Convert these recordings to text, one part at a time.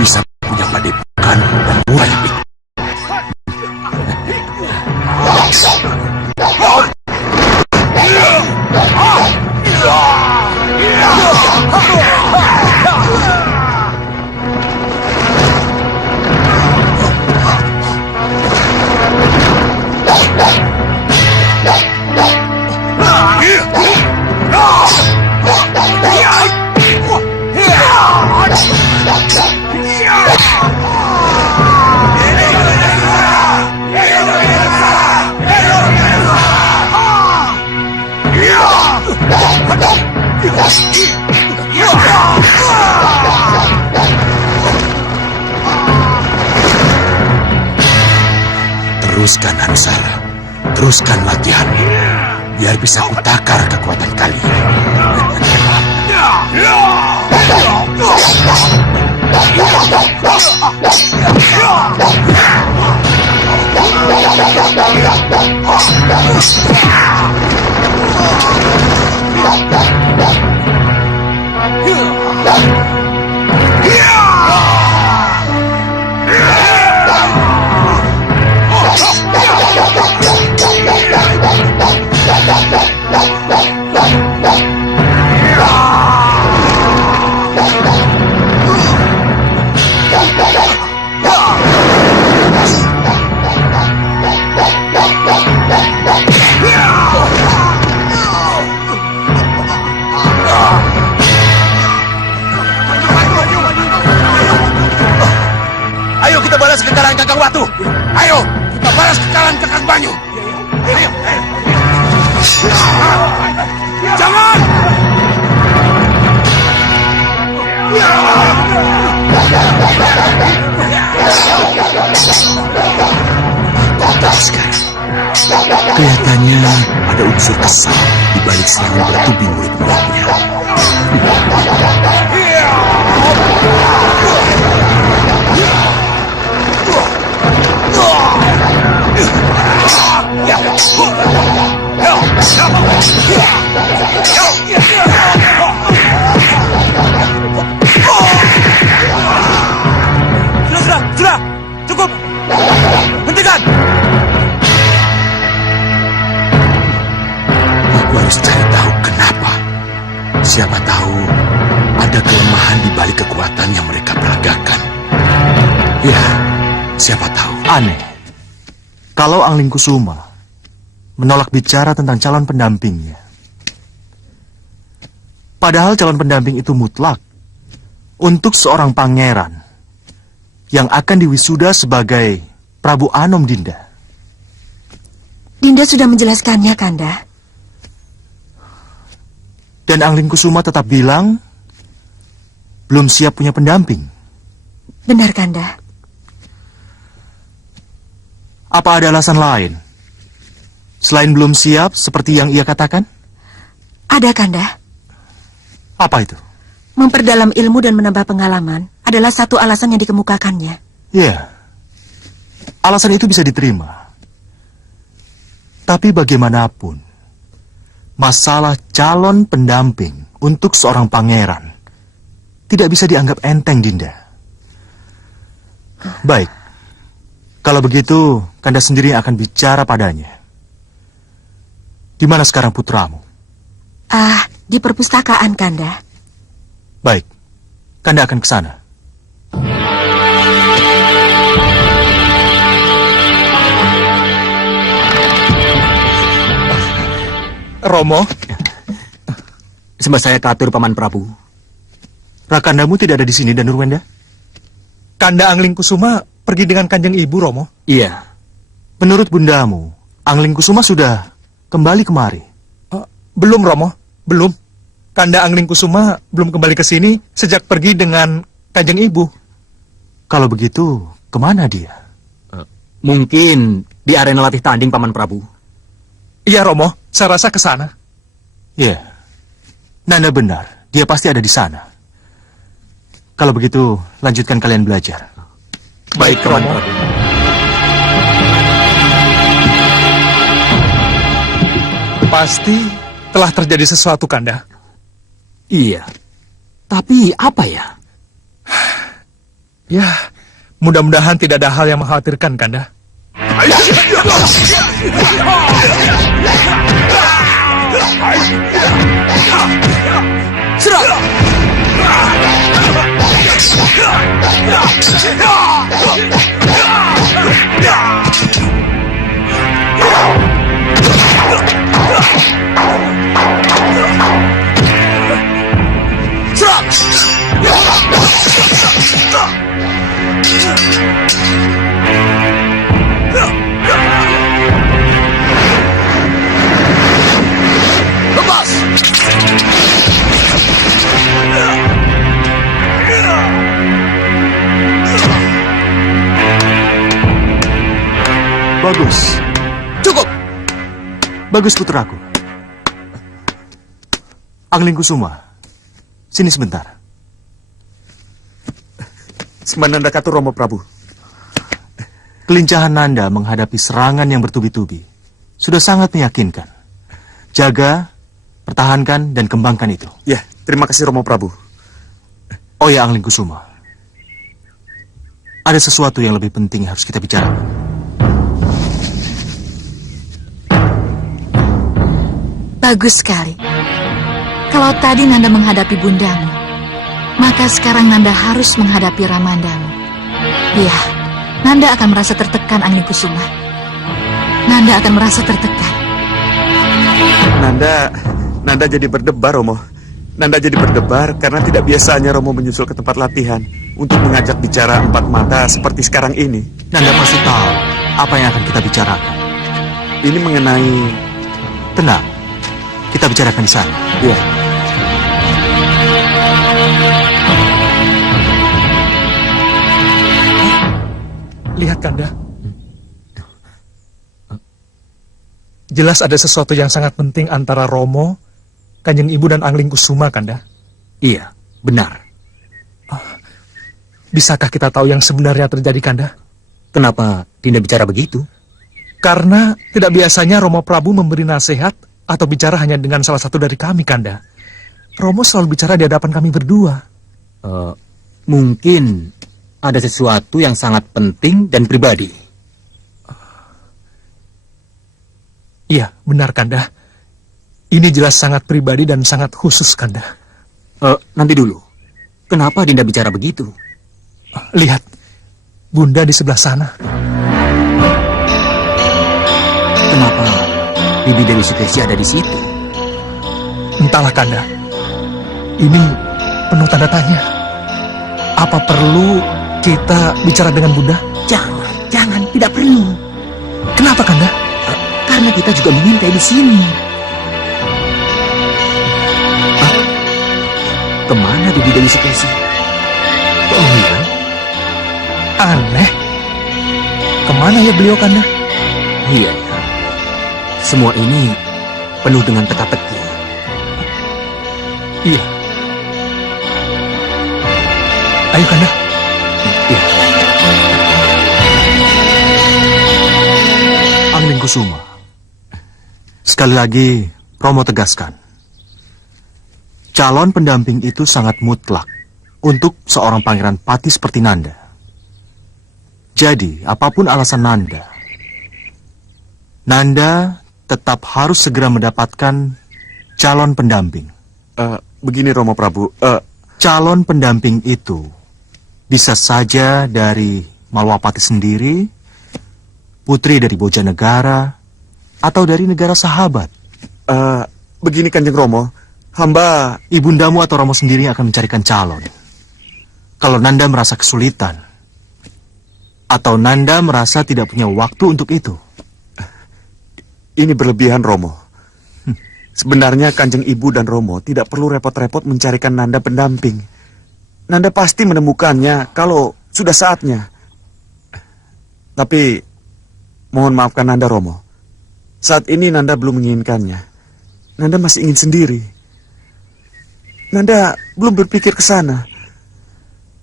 Bisa punya padepokan dan murid itu. Teruskan Anusara, teruskan latihan, biar bisa kutakar kekuatan kalian. Ayo kita balas kekalahan Kakang Watu. Ayo kita balas kekalahan Kakang Banyu. Ayo. Jangan. Sekarang kelihatannya ada unsur kesal di balik serangan bertubi murid-muridnya. Sudah, cukup. Hentikan. Aku harus cari tahu kenapa. Siapa tahu ada kelemahan di balik kekuatan yang mereka peragakan. Ya, siapa tahu. Aneh. Kalau Anglingkusuma menolak bicara tentang calon pendampingnya. Padahal calon pendamping itu mutlak untuk seorang pangeran yang akan diwisuda sebagai Prabu Anom, Dinda. Dinda sudah menjelaskannya, Kanda. Dan Angling Kusuma tetap bilang belum siap punya pendamping. Benar, Kanda. Apa ada alasan lain? Selain belum siap seperti yang ia katakan? Ada, Kanda. Apa itu? Memperdalam ilmu dan menambah pengalaman adalah satu alasan yang dikemukakannya. Ya, alasan itu bisa diterima. Tapi bagaimanapun, masalah calon pendamping untuk seorang pangeran tidak bisa dianggap enteng, Dinda. Baik, kalau begitu, Kanda sendiri yang akan bicara padanya. Di mana sekarang putramu? Di perpustakaan, Kanda. Baik, Kanda akan ke sana. Romo, sembah saya katur Paman Prabu. Rakandamu tidak ada di sini, Danurwenda? Kanda Angling Kusuma pergi dengan Kanjeng Ibu, Romo. Iya. Menurut bundamu, Angling Kusuma sudah kembali kemari. Belum, Romo, belum. Kanda Angling Kusuma belum kembali ke sini sejak pergi dengan Kanjeng Ibu. Kalau begitu, kemana dia? Mungkin di arena latih tanding, Paman Prabu. Iya, Romo, saya rasa ke sana. Ya, Nanda benar. Dia pasti ada di sana. Kalau begitu, lanjutkan kalian belajar. Baik, Paman Romo. Prabu. Pasti telah terjadi sesuatu, Kanda. Iya. Tapi apa ya? Ya, mudah-mudahan tidak ada hal yang mengkhawatirkan, Kanda. Bagus. Cukup! Bagus, putraku. Angling Kusuma, sini sebentar. Semananda katur Romo Prabu. Kelincahan Nanda menghadapi serangan yang bertubi-tubi sudah sangat meyakinkan. Jaga, pertahankan, dan kembangkan itu. Ya, terima kasih Romo Prabu. Oh ya, Angling Kusuma. Ada sesuatu yang lebih penting yang harus kita bicarakan. Bagus sekali. Kalau tadi Nanda menghadapi bundamu, maka sekarang Nanda harus menghadapi Ramandamu. Iya, Nanda akan merasa tertekan, Angling Kusuma. Nanda akan merasa tertekan. Nanda jadi berdebar, Romo. Nanda jadi berdebar karena tidak biasanya Romo menyusul ke tempat latihan untuk mengajak bicara empat mata seperti sekarang ini. Nanda pasti tahu apa yang akan kita bicarakan. Ini mengenai... Tenang, kita bicarakan di sana. Ya, Lihat, Kanda. Jelas ada sesuatu yang sangat penting antara Romo, Kanjeng Ibu, dan Angling Kusuma, Kanda. Iya, benar. Bisakah kita tahu yang sebenarnya terjadi, Kanda? Kenapa Dinda bicara begitu? Karena tidak biasanya Romo Prabu memberi nasihat atau bicara hanya dengan salah satu dari kami, Kanda. Romo selalu bicara di hadapan kami berdua. Mungkin ada sesuatu yang sangat penting dan pribadi. Iya, benar, Kanda. Ini jelas sangat pribadi dan sangat khusus, Kanda. Nanti dulu. Kenapa Dinda bicara begitu? Lihat, Bunda di sebelah sana. Kenapa Bibi Dewi Sukesi ada di situ? Entahlah, Kanda. Ini penuh tanda tanya. Apa perlu kita bicara dengan Bunda? Jangan, tidak perlu. Kenapa, Kanda? Karena kita juga mengintai di sini. Kemana Bibi Dewi Sukesi? Kok hilang? Aneh. Kemana ya beliau, Kanda? Iya ya. Semua ini penuh dengan teka-teki. Iya. Ayo, Kanda. Iya. Angling Kusuma. Sekali lagi, Romo tegaskan. Calon pendamping itu sangat mutlak untuk seorang pangeran pati seperti Nanda. Jadi, apapun alasan Nanda tetap harus segera mendapatkan calon pendamping. Begini Romo Prabu, Calon pendamping itu bisa saja dari Malwapati sendiri, putri dari Bojanegara, atau dari negara sahabat. begini Kanjeng Romo, hamba... Ibundamu atau Romo sendiri yang akan mencarikan calon. Kalau Nanda merasa kesulitan, atau Nanda merasa tidak punya waktu untuk itu. Ini berlebihan Romo. Sebenarnya Kanjeng Ibu dan Romo tidak perlu repot-repot mencarikan Nanda pendamping. Nanda pasti menemukannya kalau sudah saatnya. Tapi mohon maafkan Nanda Romo. Saat ini Nanda belum menginginkannya. Nanda masih ingin sendiri. Nanda belum berpikir ke sana.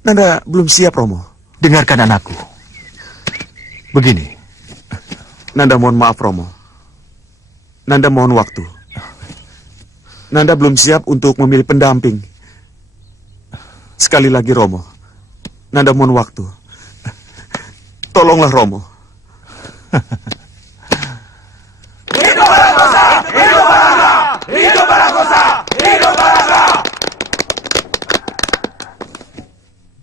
Nanda belum siap Romo. Dengarkan anakku. Begini. Nanda mohon maaf Romo. Nanda mohon waktu. Nanda belum siap untuk memilih pendamping. Sekali lagi Romo, Nanda mohon waktu. Tolonglah Romo. Hidup Balakosa! Hidup Balanga! Hidup Balakosa! Hidup Balanga!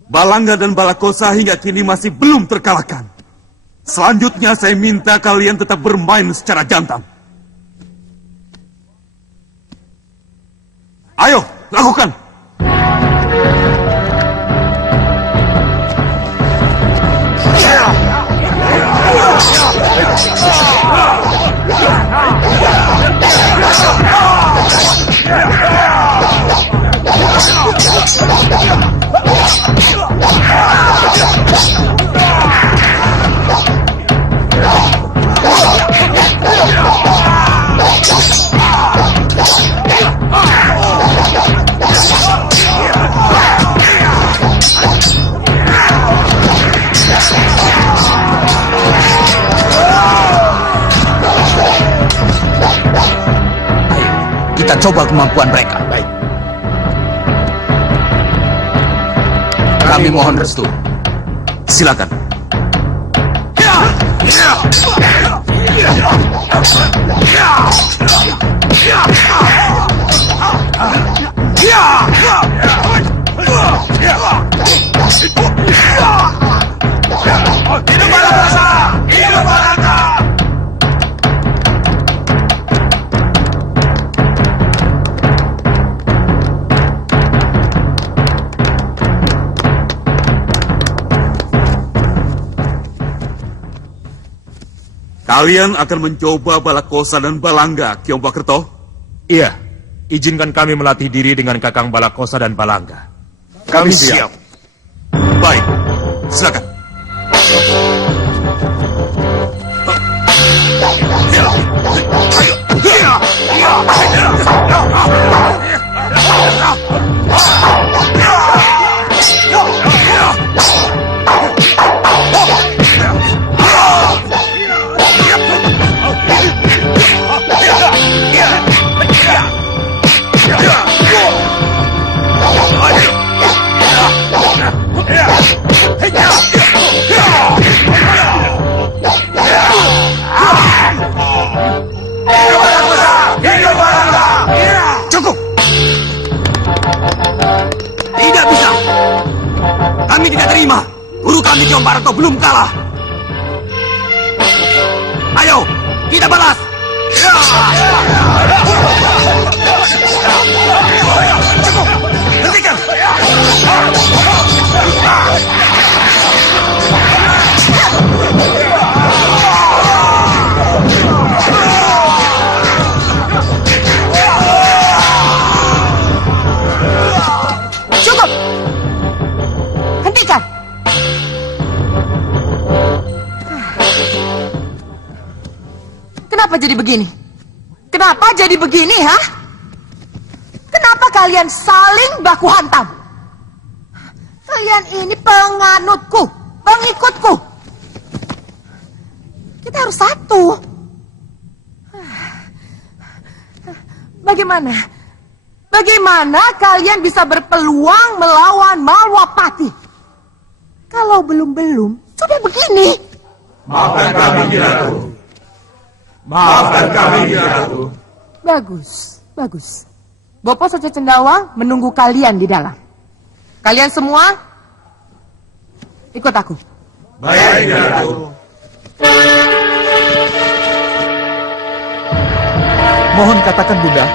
Balanga dan Balakosa hingga kini masih belum terkalahkan. Selanjutnya saya minta kalian tetap bermain secara jantan. Ayo, lakukan! Kita coba kemampuan mereka. Baik. Kami mohon restu. Silakan. Hidup Balakosa! Hidup Balanga! Kalian akan mencoba Balakosa dan Balanga, Kiombakerto? Iya. Izinkan kami melatih diri dengan Kakang Balakosa dan Balanga. Kami siap. Baik, silakan. Cukup! Tidak bisa! Kami tidak terima! Guru kami Kiombakerto belum kalah! Ayo, kita balas! Cukup! Hentikan! Kenapa jadi begini? Kenapa jadi begini, ha? Kenapa kalian saling baku hantam? Kalian ini penganutku, pengikutku. Kita harus satu. Bagaimana kalian bisa berpeluang melawan Malwapati? Kalau belum-belum, sudah begini. Maafkan kami, Ki Ratu. Maafkan kami, Ki Ratu. Bagus. Bopo Soco Cendawang menunggu kalian di dalam. Kalian semua, ikut aku. Baik, Ki Ratu. Mohon katakan Bunda.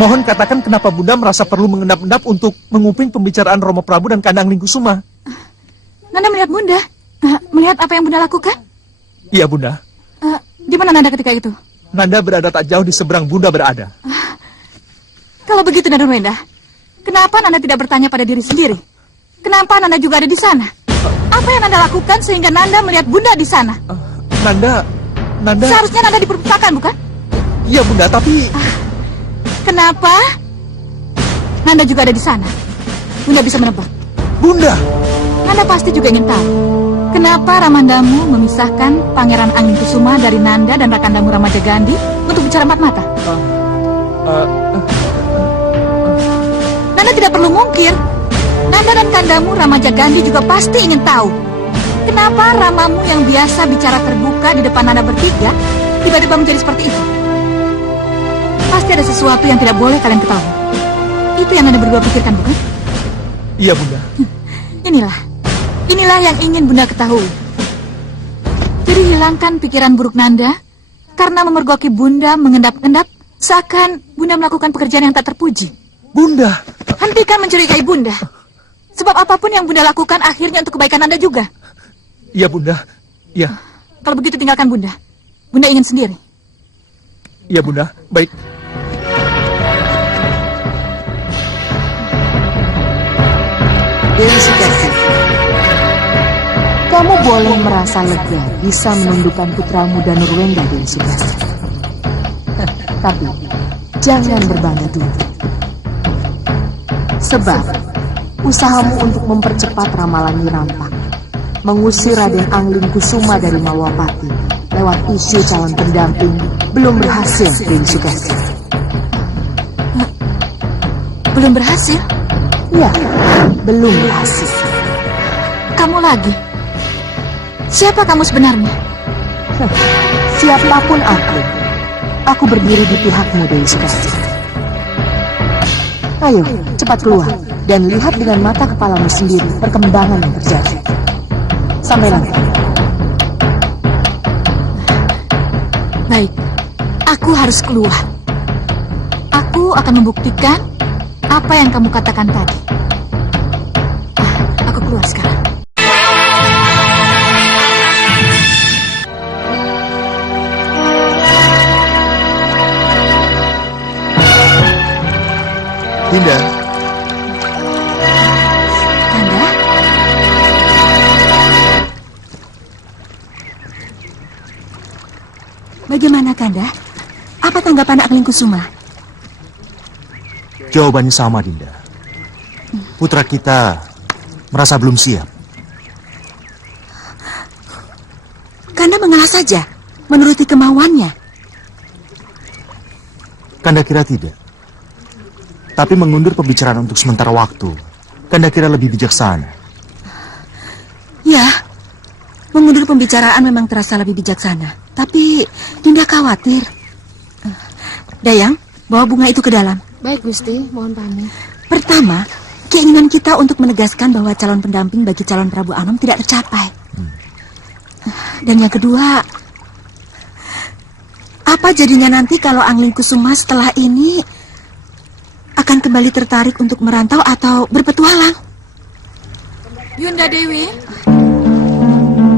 Mohon katakan kenapa Bunda merasa perlu mengendap-endap untuk menguping pembicaraan Romo Prabu dan Kandang Lingkusuma. Nanda melihat Bunda. Melihat apa yang Bunda lakukan? Iya Bunda. Di mana Nanda ketika itu? Nanda berada tak jauh di seberang Bunda berada. Kalau begitu Nanda Wenda, kenapa Nanda tidak bertanya pada diri sendiri? Kenapa Nanda juga ada di sana? Apa yang Nanda lakukan sehingga Nanda melihat Bunda di sana? Nanda... Seharusnya Nanda diperpustakaan, bukan? Iya Bunda, tapi... Kenapa Nanda juga ada di sana? Bunda bisa menebak. Bunda! Nanda pasti juga ingin tahu kenapa Ramandamu memisahkan Pangeran Angin Kusuma dari Nanda dan Rakandamu Ramaja Gandhi untuk bicara empat-mata. Nanda tidak perlu mungkir. Nanda dan Kandamu Ramaja Gandhi juga pasti ingin tahu kenapa Ramamu yang biasa bicara terbuka di depan Nanda bertiga tiba-tiba menjadi seperti itu. Pasti ada sesuatu yang tidak boleh kalian ketahui. Itu yang Nanda berdua pikirkan, bukan? Iya Bunda. Inilah yang ingin Bunda ketahui. Jadi hilangkan pikiran buruk Nanda karena memergoki Bunda mengendap-endap seakan Bunda melakukan pekerjaan yang tak terpuji. Bunda! Hentikan mencurigai Bunda. Sebab apapun yang Bunda lakukan akhirnya untuk kebaikan Nanda juga. Iya Bunda. Iya. Kalau begitu tinggalkan Bunda. Bunda ingin sendiri. Iya Bunda. Baik. Dewi Sukesi, kamu boleh merasa lega bisa menundukkan putramu Danurwenda, Dewi Sukesi. Tapi jangan berbangga dulu. Sebab usahamu untuk mempercepat ramalan Wirampak, mengusir Raden Angling Kusuma dari Malwapati lewat isu calon pendamping belum berhasil, Dewi Sukesi. Belum berhasil? Ya, belum berhasil. Kamu lagi? Siapa kamu sebenarnya? Siapapun aku berdiri di pihakmu, Dewi Sukesi. Ayo, cepat keluar dan lihat dengan mata kepalamu sendiri perkembangan yang terjadi. Sampai nanti. Baik, aku harus keluar. Aku akan membuktikan apa yang kamu katakan tadi. Aku keluar sekarang. Dinda, Nanda? Bagaimana, Kanda? Apa tanggapan Angling Kusuma? jawabannya sama Dinda. Putra kita merasa belum siap. Kanda mengalah saja, menuruti kemauannya. Kanda kira tidak. Tapi mengundur pembicaraan untuk sementara waktu, Kanda kira lebih bijaksana. Ya, mengundur pembicaraan memang terasa lebih bijaksana. Tapi Dinda khawatir. Dayang, bawa bunga itu ke dalam. Baik Gusti, mohon pamit. Pertama, keinginan kita untuk menegaskan bahwa calon pendamping bagi calon Prabu Anom tidak tercapai. Dan yang kedua, apa jadinya nanti kalau Angling Kusuma setelah ini akan kembali tertarik untuk merantau atau berpetualang? Yunda Dewi,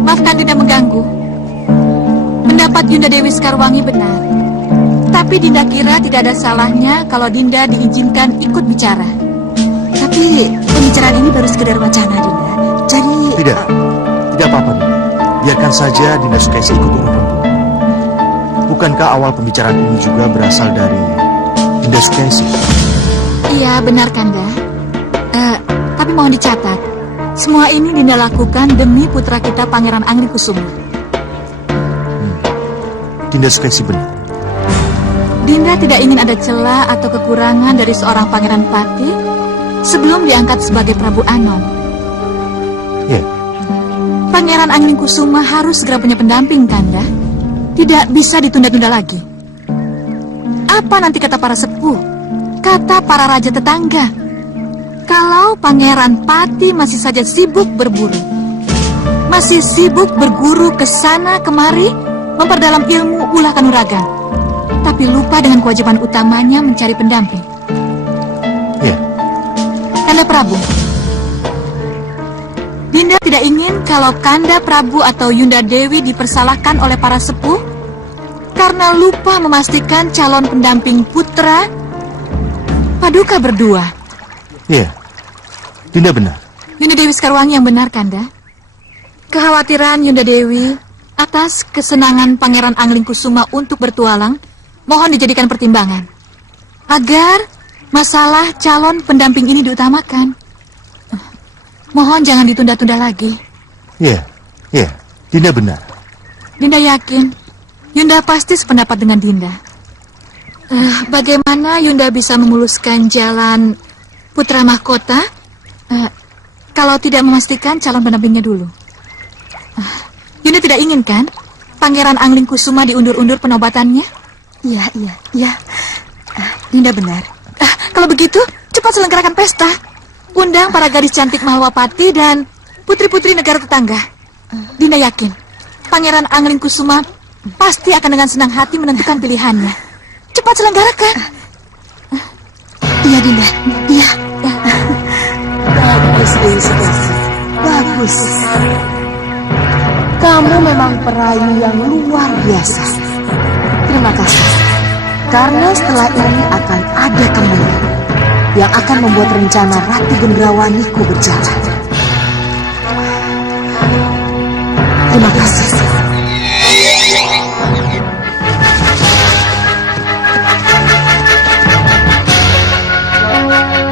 maafkan Dinda mengganggu. Pendapat Yunda Dewi Sekarwangi benar. Tapi Dinda kira tidak ada salahnya kalau Dinda diizinkan ikut bicara. Tapi pembicaraan ini baru sekedar wacana, Dinda. Jadi... Tidak apa-apa Dinda. Biarkan saja Dinda Sukesi ikut urut rembuk. Bukankah awal pembicaraan ini juga berasal dari Dinda Sukesi? Iya, benar Kanda. Tapi mohon dicatat, semua ini Dinda lakukan demi putra kita Pangeran Anglingkusuma. Dinda Sukesi benar. Dinda tidak ingin ada celah atau kekurangan dari seorang Pangeran Patih sebelum diangkat sebagai Prabu Anom. Ya. Pangeran Anglingkusuma harus segera punya pendamping, Kanda. Tidak bisa ditunda-tunda lagi. Apa nanti kata para sepuh? Kata para raja tetangga? Kalau Pangeran Patih masih saja sibuk berburu, masih sibuk berguru ke sana kemari, memperdalam ilmu ulah kanuragan, tapi lupa dengan kewajiban utamanya mencari pendamping. Ya. Kanda Prabu, Dinda tidak ingin kalau Kanda Prabu atau Yunda Dewi dipersalahkan oleh para sepuh karena lupa memastikan calon pendamping putra Paduka berdua. Ya. Dinda benar. Yunda Dewi Sekarwangi yang benar, Kanda. Kekhawatiran Yunda Dewi atas kesenangan Pangeran Anglingkusuma untuk bertualang mohon dijadikan pertimbangan agar masalah calon pendamping ini diutamakan. Mohon jangan ditunda-tunda lagi. Ya. Dinda benar. Dinda yakin Yunda pasti sependapat dengan Dinda. Bagaimana Yunda bisa memuluskan jalan putra mahkota kalau tidak memastikan calon pendampingnya dulu? Yunda tidak ingin kan Pangeran Anglingkusuma diundur-undur penobatannya? Iya. Dinda benar. Kalau begitu, cepat selenggarakan pesta. Undang para gadis cantik Malwapati dan putri-putri negara tetangga. Dinda yakin Pangeran Anglingkusuma pasti akan dengan senang hati menentukan pilihannya. Cepat selenggarakan. Iya, Dinda. Iya. Bagus, Dewi Sukesi. Bagus. Kamu memang perayu yang luar biasa. Terima kasih. Karena setelah ini akan ada kemenangan yang akan membuat rencana Ratu Gendrawaniku berjalan. Terima kasih.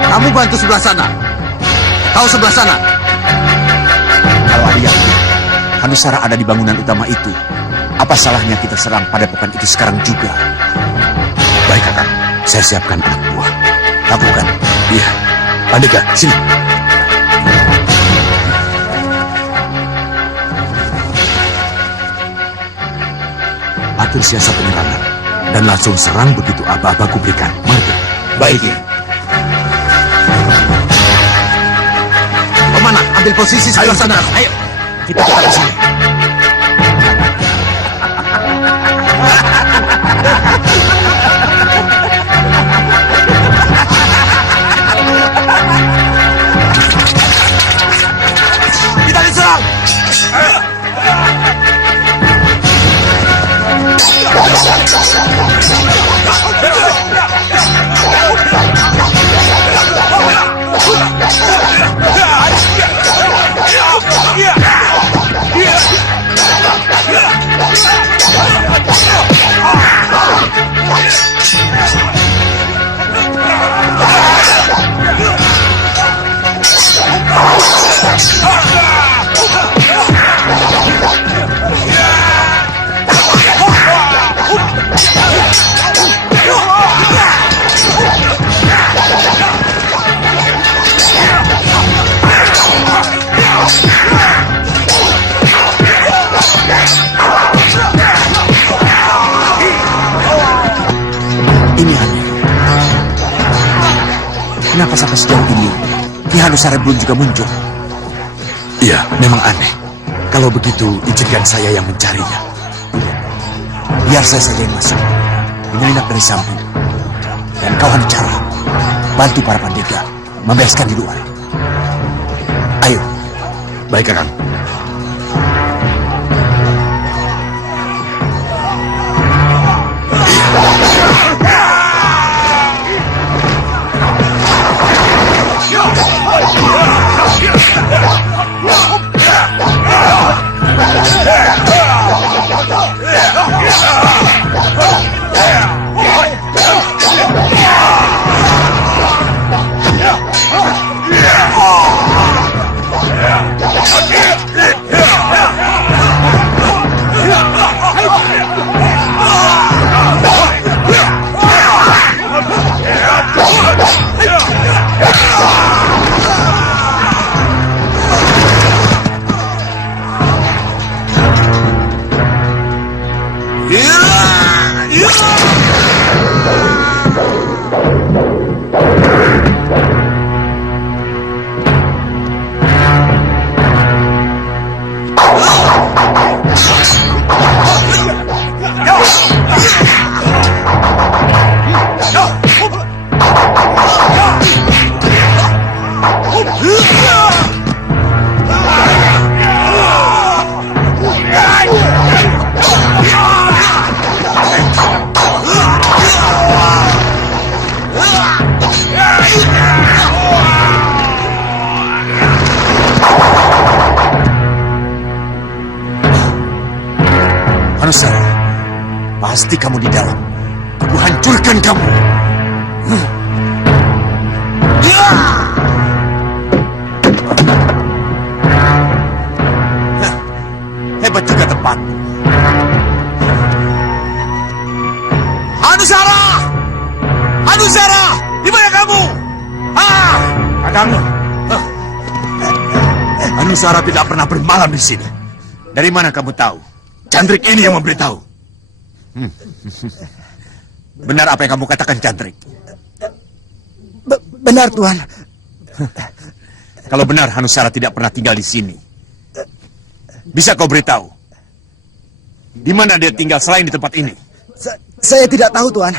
Kamu bantu sebelah sana. Kau sebelah sana. Kalau ada yang Hanusara ada di bangunan utama itu, apa salahnya kita serang padepokan itu sekarang juga? Baik, Kakang. Saya siapkan anak buah. Lakukan. Iya. Pandega, sini. Atur siasat penyerangan dan langsung serang begitu aba-aba kuberikan. Mari. Baik. Pemana, ambil posisi sebelah sana. Ayo. Kita tetap di sini. Kita diserang. Ini aneh. Kenapa sampai sejauh ini Ki Hanusara belum juga muncul? Iya, memang aneh. Kalau begitu, izinkan saya yang mencarinya. Biar saya saja yang masuk, menyelinap dari samping. Dan kau Hanucara, bantu para pandega membereskan di luar. Ayo. Baik, Kakang. Hanusara, pasti kamu di dalam. Aku hancurkan kamu. Hebat juga tepat. Hanusara! Hanusara! Di mana kamu? Kakang. Hanusara tidak pernah bermalam di sini. Dari mana kamu tahu? Chandrik ini yang memberitahu. Benar apa yang kamu katakan, Chandrik? Benar, Tuan. Kalau benar Hanusara tidak pernah tinggal di sini, bisa kau beritahu di mana dia tinggal selain di tempat ini? Saya tidak tahu, Tuan.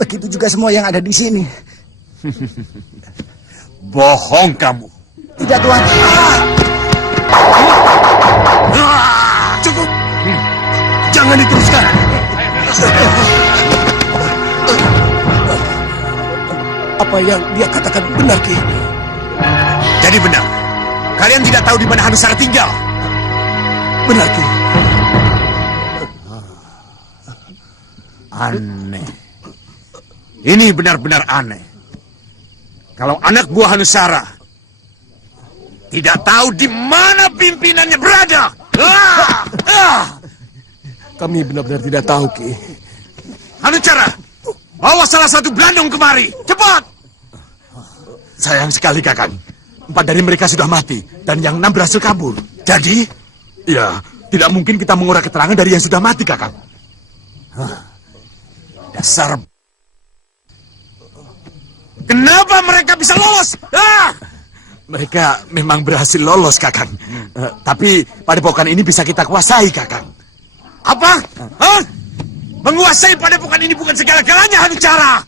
Begitu juga semua yang ada di sini. Bohong kamu. Tidak, Tuan. Cukup. Jangan diteruskan. Apa yang dia katakan benar, Ki? Jadi benar, kalian tidak tahu di mana Hanusara tinggal. Benar, Ki. Aneh. Ini benar-benar aneh. Kalau anak buah Hanusara tidak tahu di mana pimpinannya berada. Kami benar-benar tidak tahu, Ki. Hanusara, bawa salah satu Blandong kemari. Cepat! Sayang sekali, Kakang. 4 dari mereka sudah mati, dan yang 6 berhasil kabur. Jadi? Ya, tidak mungkin kita mengorek keterangan dari yang sudah mati, Kakang. Dasar... Kenapa mereka bisa lolos? Mereka memang berhasil lolos, Kakang. Tapi padepokan ini bisa kita kuasai, Kakang. Apa? Hah? Menguasai padepokan ini bukan segala-galanya, Hanusara.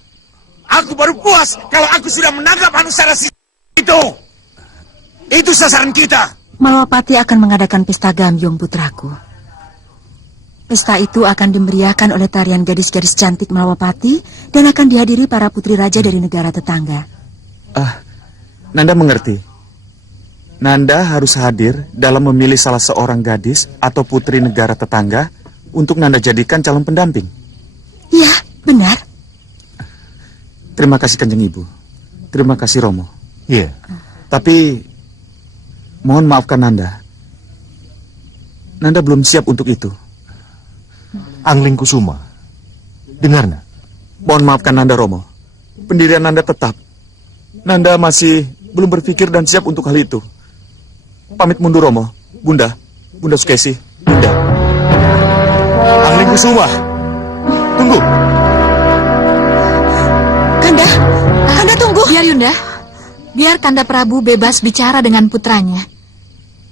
Aku baru puas kalau aku sudah menangkap Hanusara itu. Itu sasaran kita. Malwapati akan mengadakan pesta gambyong, putraku. Pesta itu akan dimeriahkan oleh tarian gadis-gadis cantik Malwapati dan akan dihadiri para putri raja dari negara tetangga. Nanda mengerti. Nanda harus hadir dalam memilih salah seorang gadis atau putri negara tetangga untuk Nanda jadikan calon pendamping. Iya, benar. Terima kasih Kanjeng Ibu. Terima kasih Romo. Iya. Tapi mohon maafkan Nanda. Nanda belum siap untuk itu. Angling Kusuma. Dengar, nak? Mohon maafkan Nanda Romo. Pendirian Nanda tetap. Nanda masih belum berpikir dan siap untuk hal itu. Pamit mundur Romo. Bunda Sukesi. Bunda. Angling Kusuma. Tunggu. Kanda tunggu. Biar Yunda. Biar Kanda Prabu bebas bicara dengan putranya.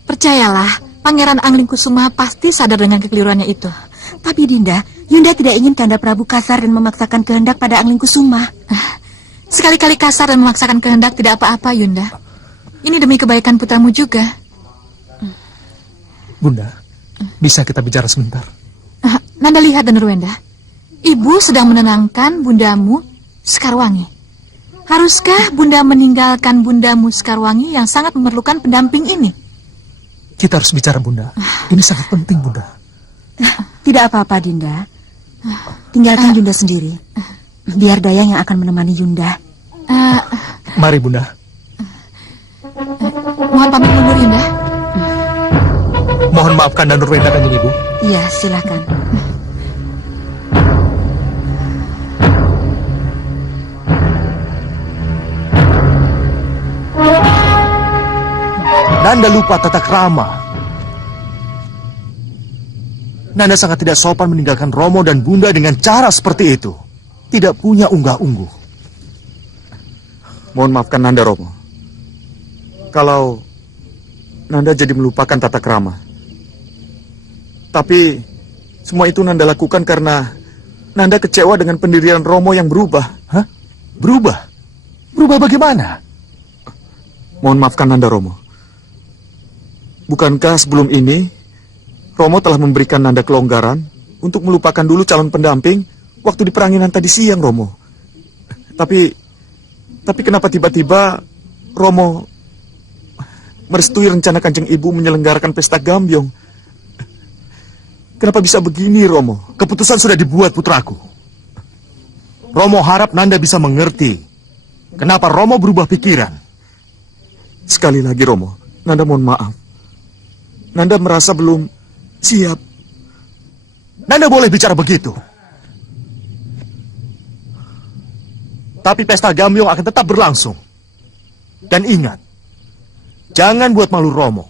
Percayalah, Pangeran Angling Kusuma pasti sadar dengan kekeliruannya itu. Tapi Dinda, Yunda tidak ingin Kanda Prabu kasar dan memaksakan kehendak pada Angling Kusuma. Sekali-kali kasar dan memaksakan kehendak tidak apa-apa, Yunda. Ini demi kebaikan putramu juga. Bunda, bisa kita bicara sebentar? Nanda lihat dan Ruenda. Ibu sedang menenangkan bundamu Sekarwangi. Haruskah bunda meninggalkan bundamu Sekarwangi yang sangat memerlukan pendamping ini? Kita harus bicara, Bunda. Ini sangat penting, Bunda. Tidak apa-apa, Dinda. Tinggalkan Yunda sendiri. Biar Dayang yang akan menemani Yunda. Mari, Bunda. Mohon pamit mundur, Yunda. Mohon maafkan dan Ruenda, Kanjeng Ibu. Iya, silakan. Nanda lupa tata krama. Nanda sangat tidak sopan meninggalkan Romo dan Bunda dengan cara seperti itu. Tidak punya unggah-ungguh. Mohon maafkan Nanda Romo. Kalau Nanda jadi melupakan tata krama. Tapi semua itu Nanda lakukan karena Nanda kecewa dengan pendirian Romo yang berubah. Hah? Berubah? Berubah bagaimana? Mohon maafkan Nanda, Romo. Bukankah sebelum ini Romo telah memberikan Nanda kelonggaran untuk melupakan dulu calon pendamping waktu di peranginan tadi siang, Romo? Tapi kenapa tiba-tiba Romo merestui rencana Kanjeng Ibu menyelenggarakan pesta Gambyong? Kenapa bisa begini, Romo? Keputusan sudah dibuat, putraku. Romo harap Nanda bisa mengerti kenapa Romo berubah pikiran. Sekali lagi, Romo, Nanda mohon maaf. Nanda merasa belum siap. Nanda boleh bicara begitu. Tapi pesta Gambyong akan tetap berlangsung. Dan ingat, jangan buat malu Romo.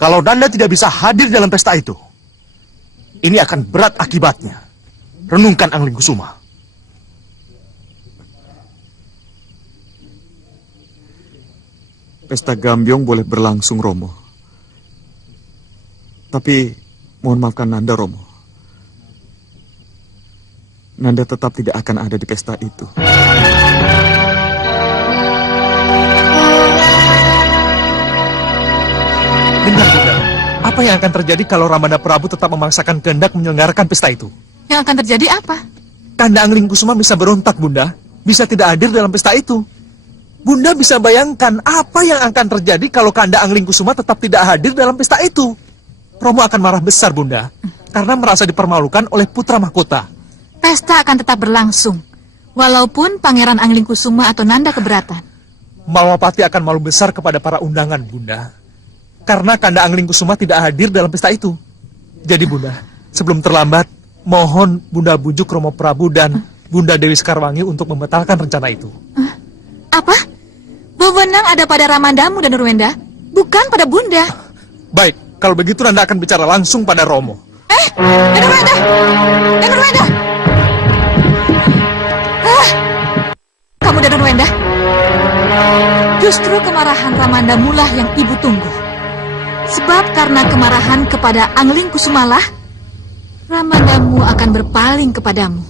Kalau Nanda tidak bisa hadir dalam pesta itu, ini akan berat akibatnya. Renungkan Anglingkusuma. Pesta Gambyong boleh berlangsung, Romo. Tapi mohon maafkan Nanda, Romo. Nanda tetap tidak akan ada di pesta itu. Dengar, Bunda. Apa yang akan terjadi kalau Ramanda Prabu tetap memaksakan kehendak menyelenggarakan pesta itu? Yang akan terjadi apa? Kanda Anglingkusuma bisa berontak, Bunda. Bisa tidak hadir dalam pesta itu. Bunda bisa bayangkan apa yang akan terjadi kalau Kanda Anglingkusuma tetap tidak hadir dalam pesta itu. Romo akan marah besar, Bunda. Karena merasa dipermalukan oleh putra mahkota. Pesta akan tetap berlangsung. Walaupun Pangeran Anglingkusuma atau Nanda keberatan. Malwapati akan malu besar kepada para undangan, Bunda. Karena Kanda Anglingkusuma tidak hadir dalam pesta itu. Jadi, Bunda, sebelum terlambat, mohon Bunda bujuk Romo Prabu dan Bunda Dewi Sekarwangi untuk membatalkan rencana itu. Apa? Wewenang ada pada Ramandamu dan Nurwenda, bukan pada Bunda. Baik, kalau begitu Nanda akan bicara langsung pada Romo. Dan Nurwenda! Dan Nurwenda! Kamu dan Nurwenda? Justru kemarahan Ramandamulah yang ibu tunggu. Sebab karena kemarahan kepada Anglingkusumalah, Ramandamu akan berpaling kepadamu.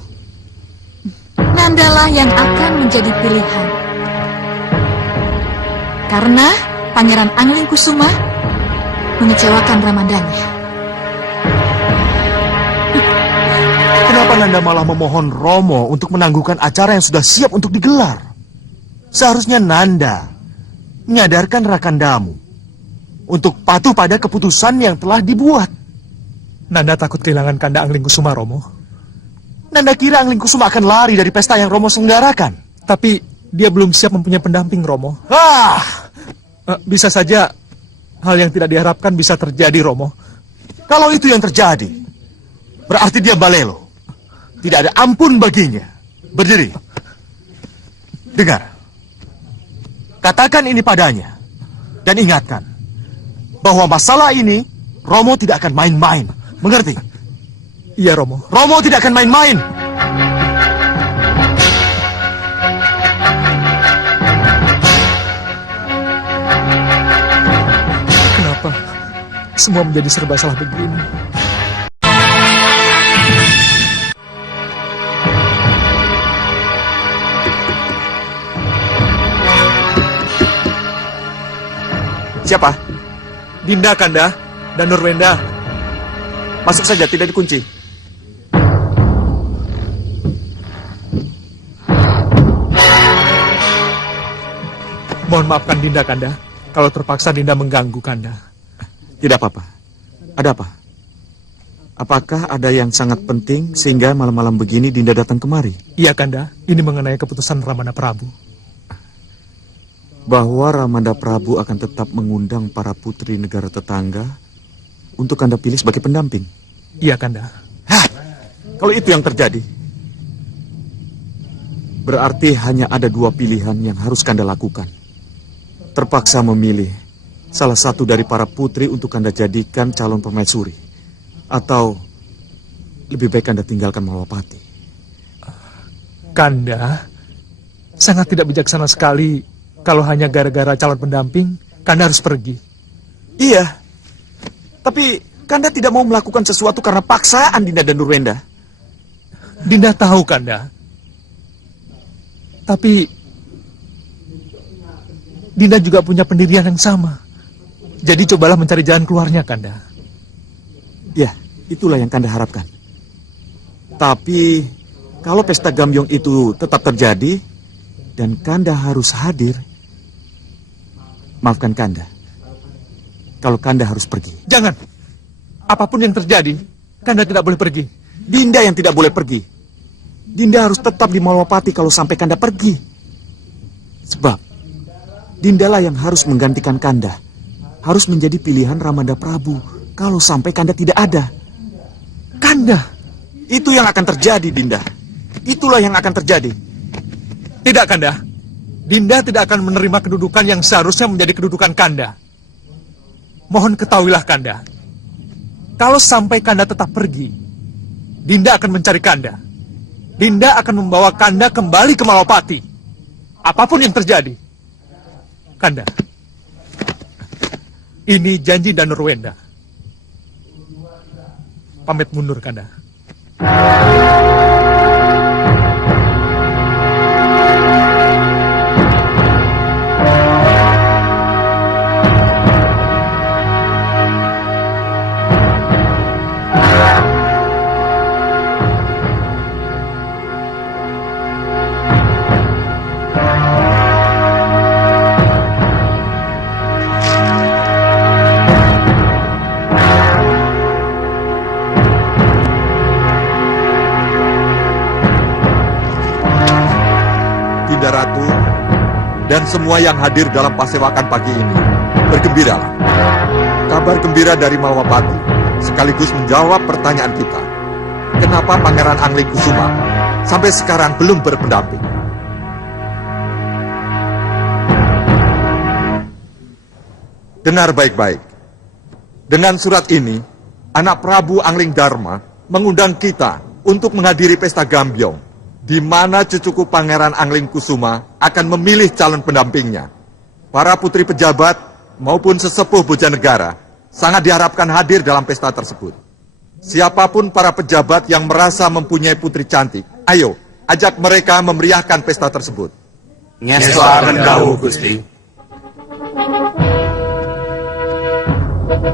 Nandalah yang akan menjadi pilihan. Karena Pangeran Anglingkusuma mengecewakan Ramandanya. Kenapa Nanda malah memohon Romo untuk menangguhkan acara yang sudah siap untuk digelar? Seharusnya Nanda menyadarkan Rakandamu untuk patuh pada keputusan yang telah dibuat. Nanda takut kehilangan Kanda Anglingkusuma, Romo. Nanda kira Anglingkusuma akan lari dari pesta yang Romo selenggarakan. Tapi dia belum siap mempunyai pendamping, Romo. Bisa saja hal yang tidak diharapkan bisa terjadi, Romo. Kalau itu yang terjadi, berarti dia balelo. Tidak ada ampun baginya. Berdiri. Dengar. Katakan ini padanya. Dan ingatkan bahwa masalah ini Romo tidak akan main-main. Mengerti? Iya, Romo. Romo tidak akan main-main. Kenapa semua menjadi serba salah begini? Siapa? Dinda, Kanda, dan Nurwenda. Masuk saja, tidak dikunci. Mohon maafkan Dinda, Kanda, kalau terpaksa Dinda mengganggu Kanda. Tidak apa-apa. Ada apa? Apakah ada yang sangat penting sehingga malam-malam begini Dinda datang kemari? Iya, Kanda, ini mengenai keputusan Ramanda Prabu. Bahwa Ramanda Prabu akan tetap mengundang para putri negara tetangga untuk Kanda pilih sebagai pendamping. Iya, Kanda. Kalau itu yang terjadi, berarti hanya ada dua pilihan yang harus Kanda lakukan. Terpaksa memilih salah satu dari para putri untuk Kanda jadikan calon permaisuri. Atau lebih baik Kanda tinggalkan Malwapati. Kanda, sangat tidak bijaksana sekali kalau hanya gara-gara calon pendamping, Kanda harus pergi. Iya, tapi Kanda tidak mau melakukan sesuatu karena paksaan Dinda dan Nurwenda. Dinda tahu, Kanda. Tapi Dinda juga punya pendirian yang sama. Jadi cobalah mencari jalan keluarnya, Kanda. Ya, itulah yang Kanda harapkan. Tapi kalau pesta Gambyong itu tetap terjadi dan Kanda harus hadir, maafkan Kanda. Kalau Kanda harus pergi. Jangan. Apapun yang terjadi, Kanda tidak boleh pergi. Dinda yang tidak boleh pergi. Dinda harus tetap di Malwapati kalau sampai Kanda pergi. Sebab Dindalah yang harus menggantikan Kanda. Harus menjadi pilihan Ramanda Prabu kalau sampai Kanda tidak ada. Kanda, itu yang akan terjadi, Dinda. Itulah yang akan terjadi. Tidak, Kanda. Dinda tidak akan menerima kedudukan yang seharusnya menjadi kedudukan Kanda. Mohon ketahuilah, Kanda. Kalau sampai Kanda tetap pergi, Dinda akan mencari Kanda. Dinda akan membawa Kanda kembali ke Malwapati. Apapun yang terjadi. Kanda, ini janji dan Nurwenda. Pamit mundur, Kanda. Ratu dan semua yang hadir dalam pasewakan pagi ini, bergembiralah. Kabar gembira dari Malwapati sekaligus menjawab pertanyaan kita. Kenapa Pangeran Anglingkusuma sampai sekarang belum berpendamping? Dengar baik-baik. Dengan surat ini, anak Prabu Angling Dharma mengundang kita untuk menghadiri pesta Gambyong, di mana cucuku Pangeran Anglingkusuma akan memilih calon pendampingnya. Para putri pejabat maupun sesepuh Bojanegara sangat diharapkan hadir dalam pesta tersebut. Siapapun para pejabat yang merasa mempunyai putri cantik, ayo, ajak mereka memeriahkan pesta tersebut. Ngeswaken dawuh, Gusti.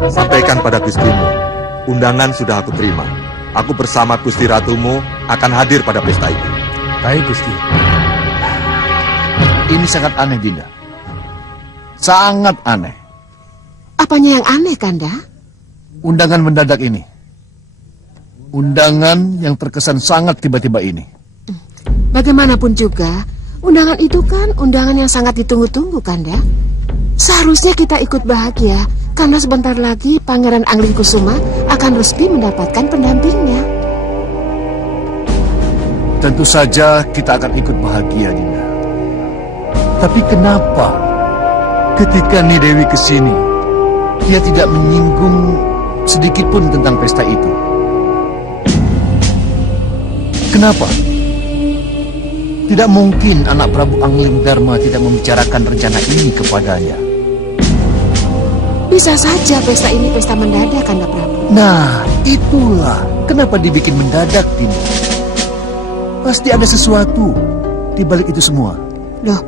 Sampaikan pada Gustimu, undangan sudah aku terima. Aku bersama Gusti Ratumu akan hadir pada pesta itu. Baik, Gusti. Ini sangat aneh, Dinda. Sangat aneh. Apanya yang aneh, Kanda? Undangan mendadak ini. Undangan yang terkesan sangat tiba-tiba ini. Bagaimanapun juga, undangan itu kan undangan yang sangat ditunggu-tunggu, Kanda. Seharusnya kita ikut bahagia, karena sebentar lagi Pangeran Anglingkusuma akan resmi mendapatkan pendampingnya. Tentu saja kita akan ikut bahagia, Dinda. Tapi kenapa ketika Nidewi kesini, dia tidak menyinggung sedikit pun tentang pesta itu? Kenapa? Tidak mungkin anak Prabu Angling Dharma tidak membicarakan rencana ini kepadanya. Bisa saja pesta ini pesta mendadak, Kanda Prabu. Nah, itulah kenapa dibikin mendadak, Dinda. Pasti ada sesuatu di balik itu semua. Loh,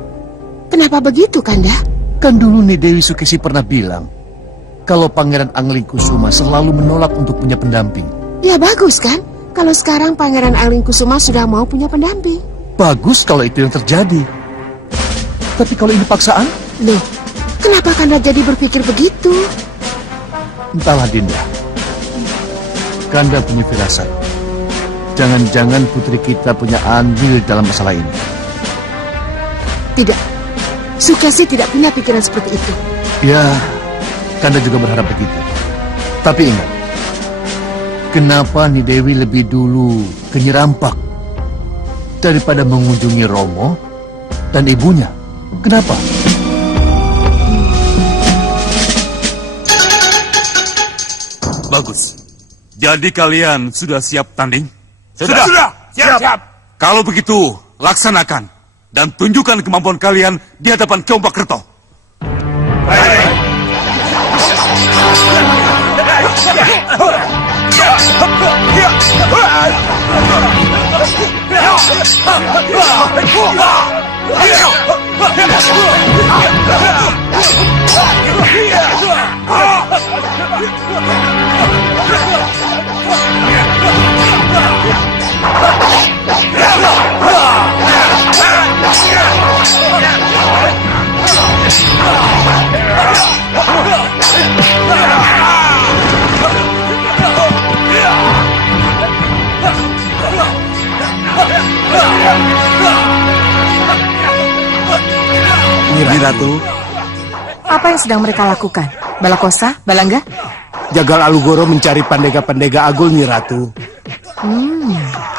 kenapa begitu, Kanda? Kan dulu nih Dewi Sukesi pernah bilang kalau Pangeran Anglingkusuma selalu menolak untuk punya pendamping. Ya bagus kan, kalau sekarang Pangeran Anglingkusuma sudah mau punya pendamping. Bagus kalau itu yang terjadi. Tapi kalau ini paksaan? Loh, kenapa Kanda jadi berpikir begitu? Entahlah, Dinda. Kanda punya firasat. Jangan-jangan putri kita punya andil dalam masalah ini. Tidak, Sukesi tidak punya pikiran seperti itu. Ya, Kanda juga berharap begitu. Tapi ingat, kenapa Nidewi lebih dulu ke Nyirampak daripada mengunjungi Romo dan ibunya? Kenapa? Bagus. Jadi kalian sudah siap tanding? Sudah. Siap. Kalau begitu, laksanakan. Dan tunjukkan kemampuan kalian di hadapan Kiompak Kerto. Baik. Nyi Ratu, Apa yang sedang mereka lakukan? Balakosa? Balangga? Jagal Alugoro mencari pendega-pendega agul, Nyi Ratu.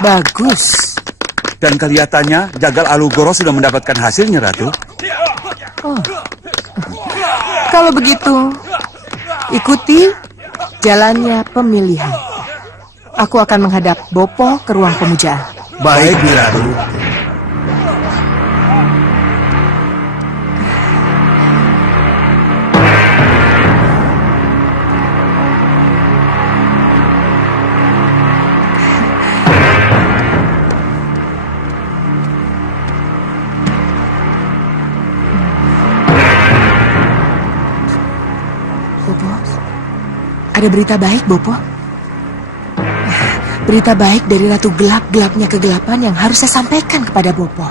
Bagus. dan kelihatannya Jagal Alugoro sudah mendapatkan hasilnya, Ratu. Kalau begitu, ikuti jalannya pemilihan. Aku akan menghadap Bopo ke ruang pemujaan. Baik, Nyi Ratu. Bopo, ada berita baik, Bopo. Berita baik dari Ratu Gelap-gelapnya kegelapan yang harus saya sampaikan kepada Bopo.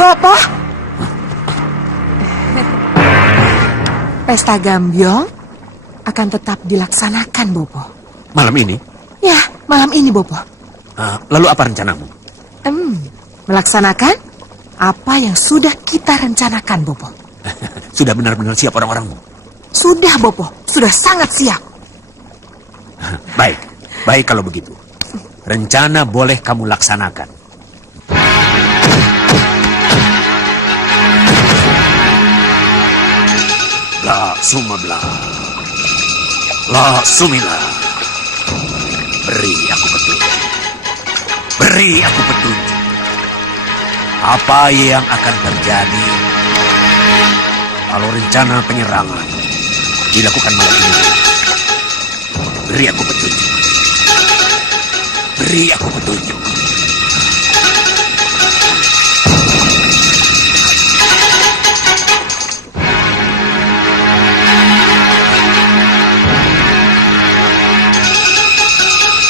Bopo, pesta Gambyong akan tetap dilaksanakan, Bopo. Malam ini? Ya, malam ini, Bopo. Lalu apa rencanamu? Melaksanakan apa yang sudah kita rencanakan, Bopo. Sudah benar-benar siap orang-orangmu? Sudah, Bopo. Sudah sangat siap. Baik, baik kalau begitu. Rencana boleh kamu laksanakan. La Sumabla, La Sumila. Beri aku petunjuk. Beri aku petunjuk. Apa yang akan terjadi kalau rencana penyerangan dilakukan malam ini? Beri aku petunjuk. Beri aku petunjuk.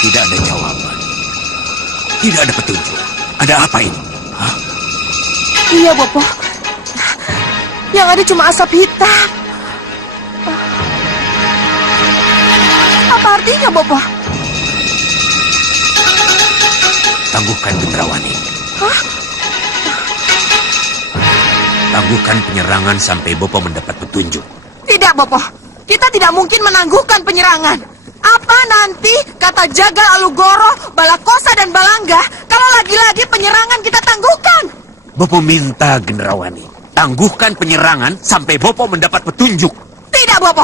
Tidak ada jawaban. Tidak ada petunjuk. Ada apa ini? Hah? Iya, Bopo. Yang ada cuma asap hitam. Apa artinya, Bopo? Tangguhkan Gendrawani. Hah? Tangguhkan penyerangan sampai Bopo mendapat petunjuk. Tidak, Bopo. Kita tidak mungkin menangguhkan penyerangan. Apa nanti kata Jagal Alugoro, Balakosa dan Balangga kalau lagi-lagi penyerangan kita tangguhkan? Bopo minta Gendrawani. Tangguhkan penyerangan sampai Bopo mendapat petunjuk. Tidak, Bopo.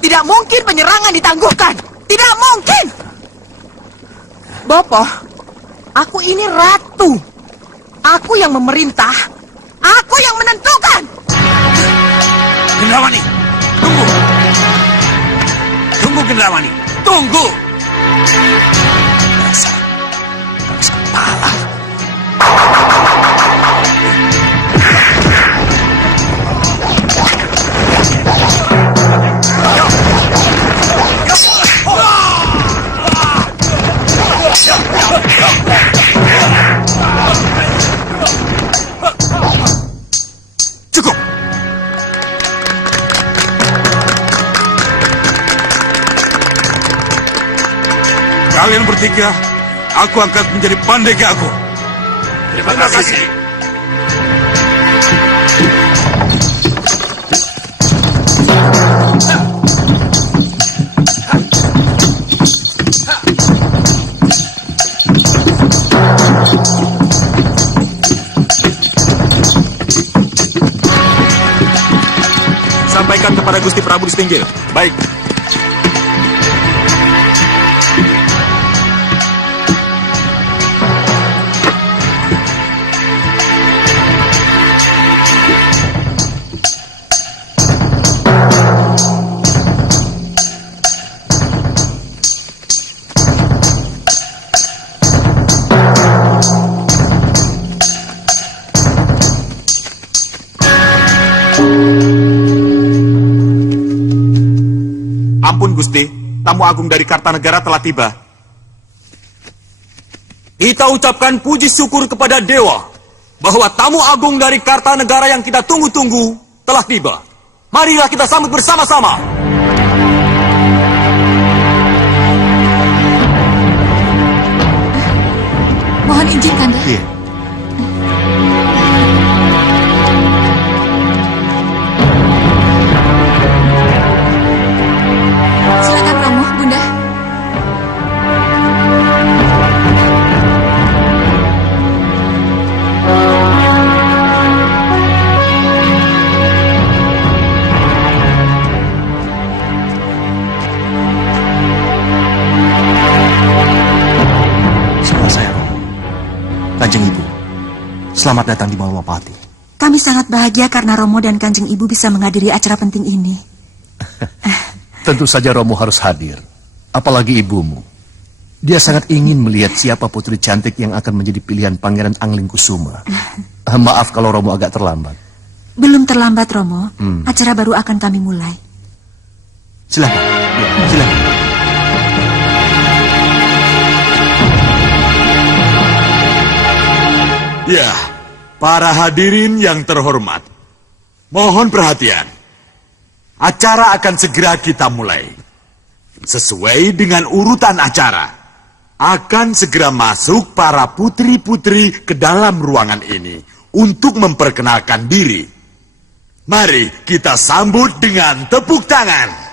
Tidak mungkin penyerangan ditangguhkan. Tidak mungkin. Bopo, aku ini ratu. Aku yang memerintah. Aku yang menentukan. Gendrawani, tunggu. Tunggu, Gendrawani. Tunggu. Dasar kepala. Cukup. Kalian bertiga, aku angkat menjadi pandega aku. Terima kasih. Sampaikan kepada Gusti Prabu Distinggil. Baik. Ampun Gusti, tamu agung dari Kartanegara telah tiba. Kita ucapkan puji syukur kepada Dewa bahwa tamu agung dari Kartanegara yang kita tunggu-tunggu telah tiba. Marilah kita sambut bersama-sama. Mohon izin, Kanda. Iya. Silakan Romo, Bunda. Sekolah saya, Romo. Kanjeng Ibu, selamat datang di Malwapati. Kami sangat bahagia karena Romo dan Kanjeng Ibu bisa menghadiri acara penting ini. Tentu saja Romo harus hadir. Apalagi ibumu. Dia sangat ingin melihat siapa putri cantik yang akan menjadi pilihan Pangeran Anglingkusuma. Maaf kalau Romo agak terlambat. Belum terlambat, Romo. Acara baru akan kami mulai. Silakan. Ya, silakan. Ya, para hadirin yang terhormat, mohon perhatian. Acara akan segera kita mulai. Sesuai dengan urutan acara, akan segera masuk para putri-putri ke dalam ruangan ini untuk memperkenalkan diri. Mari kita sambut dengan tepuk tangan.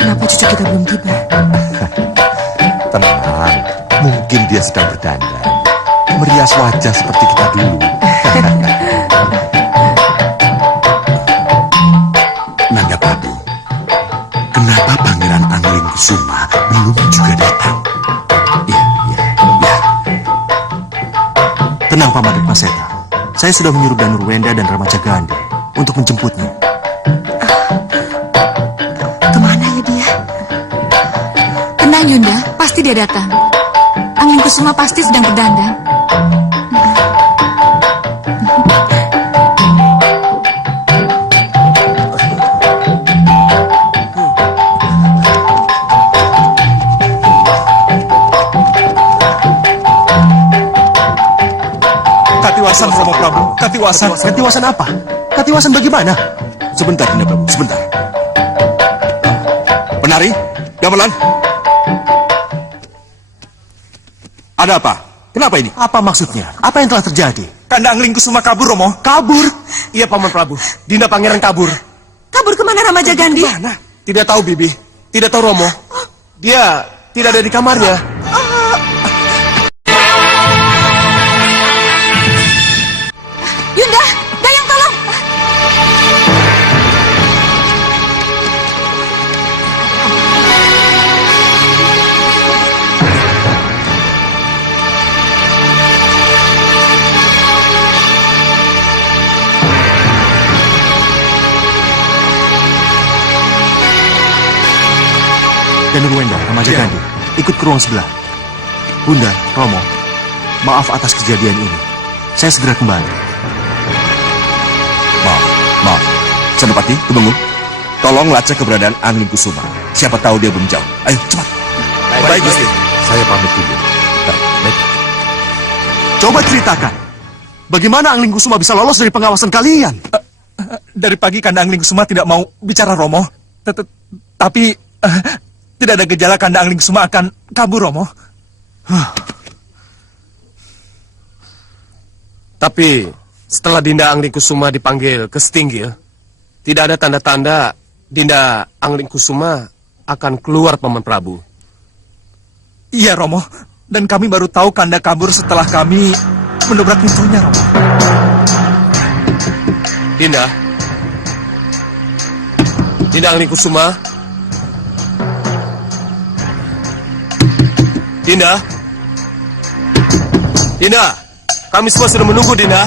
Kenapa cucu kita belum tiba? Tenang, mungkin dia sedang berdandan. Merias wajah seperti kita dulu. Nanda Prabu, kenapa Pangeran Anglingkusuma belum juga datang? Iya. Tenang, Paman Rikmaseta. Saya sudah menyuruh Danurwenda dan Ramaja Gandhi untuk menjemputnya. Kemana ya dia? Tenang, Yunda. Pasti dia datang. Anglingkusuma pasti sedang berdandan. Katiwasan, Romo Prabu. Katiwasan. Katiwasan apa? Katiwasan bagaimana? Sebentar, Nanda Prabu, sebentar. Penari, gamelan. Ada apa? Kenapa ini? Apa maksudnya? Apa yang telah terjadi? Kanda Anglingkusuma kabur, Romo. Kabur? Iya, Paman Prabu. Dinda Pangeran kabur. Kabur kemana Ramaja Gandhi? Mana? Tidak tahu, Bibi. Tidak tahu, Romo. Dia tidak ada di kamarnya. Yunda, Dayang tolong. Danurwenda, Ramaja Gandhi, ikut ke ruang sebelah. Bunda, Romo, maaf atas kejadian ini. Saya segera kembali. Maaf. Senopati, Tumenggung. Tolong lacak keberadaan Anglingkusuma. Siapa tahu dia belum jauh. Ayo, cepat. Baik, Gusti. Saya pamit dulu. Baik. Coba ceritakan. Bagaimana Anglingkusuma bisa lolos dari pengawasan kalian? Dari pagi Kanda Anglingkusuma tidak mau bicara, Romo. Tapi tidak ada gejala Kanda Anglingkusuma akan kabur, Romo. Tapi setelah Dinda Anglingkusuma dipanggil ke Setinggil, tidak ada tanda-tanda Dinda Anglingkusuma akan keluar, Paman Prabu. Iya, Romo. Dan kami baru tahu Kanda kabur setelah kami mendobrak pintunya, Romo. Dinda, Dinda Angling Kusuma. Dinda. Dinda, kami semua sudah menunggu, Dinda.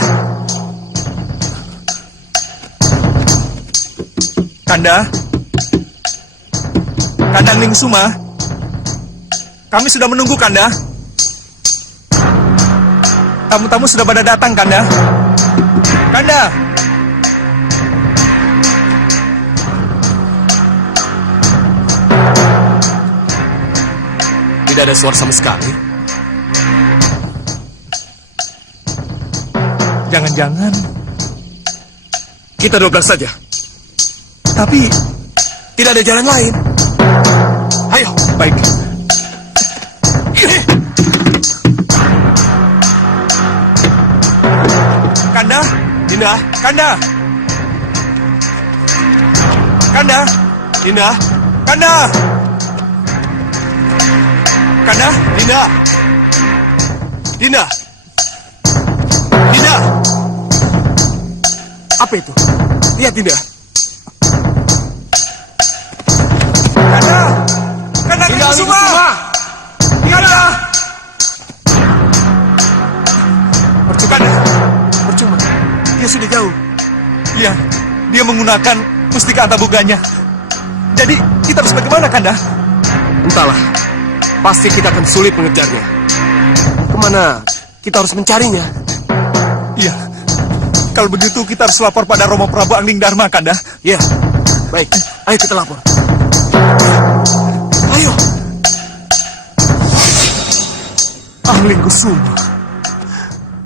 Kanda. Kanda Angling Kusuma. Kami sudah menunggu, Kanda. Tamu-tamu sudah pada datang, Kanda. Kanda. Tidak ada suara sama sekali. Jangan-jangan. Kita dobrak saja. Tapi Tidak ada jalan lain. Ayo. baik. Kanda. Dinda. Kanda. Kanda. Dinda. Kanda. Kanda. Dinda. Dinda. Dinda. Apa itu? Lihat, Dinda. Kanda. Kanda Dinda Angling Kusuma. Kusuma. Kanda. Percuma. Percuma. Dia sudah jauh. Iya, dia menggunakan mustika antabuganya. Jadi, kita harus bagaimana, Kanda? Entahlah. Pasti kita akan sulit mengejarnya. Kemana kita harus mencarinya? Iya. Kalau begitu, kita harus lapor pada Romo Prabu Angling Dharma, Kanda. Ya. Baik. Ayo kita lapor. Ayo. Angling Kusuma.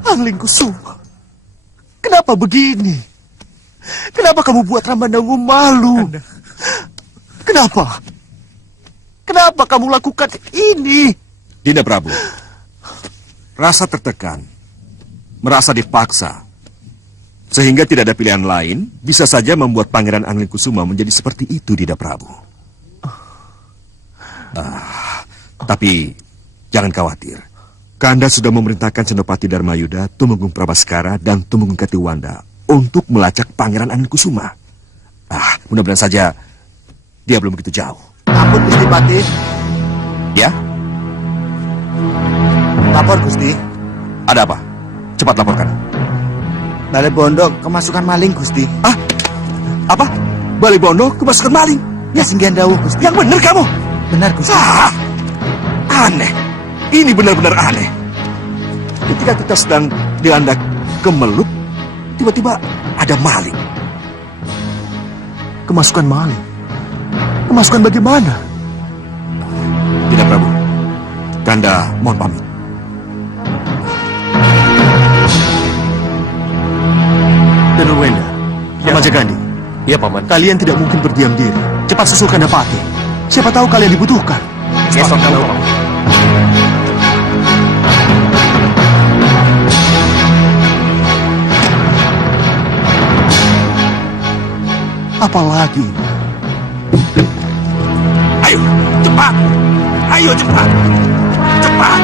Angling Kusuma. Kenapa begini? Kenapa kamu buat Ramandamu malu? Kanda. Kenapa? Kenapa kamu lakukan ini? Dinda Prabu, rasa tertekan, merasa dipaksa, sehingga tidak ada pilihan lain, bisa saja membuat Pangeran Angling Kusuma menjadi seperti itu, Dinda Prabu. Tapi jangan khawatir. Kanda sudah memerintahkan Senopati Dharmayuda, Tumenggung Prabaskara, dan Tumenggung Katiwanda untuk melacak Pangeran Angling Kusuma. Mudah-mudahan saja dia belum begitu jauh. Ampun Gusti Patih. Ya? Lapor Gusti. Ada apa? Cepat laporkan. Balai Bondo kemasukan maling Gusti. Apa? Balai Bondo kemasukan maling? Ya singgihan dawuh Gusti. Yang benar kamu? Benar Gusti. Aneh. Ini benar-benar aneh. Ketika kita sedang dilanda kemelut, tiba-tiba ada maling. Kemasukan maling. Kemasukan bagaimana? Tidak, Prabu. Kanda mohon pamit. Dan Rowenda, Remaja Gandhi, Iya, Paman. kalian tidak mungkin berdiam diri. Cepat susul Kandapati. Siapa tahu kalian dibutuhkan. Esok kalau Paman. Apalagi? Ayo, cepat. Ayo, cepat. Cepat.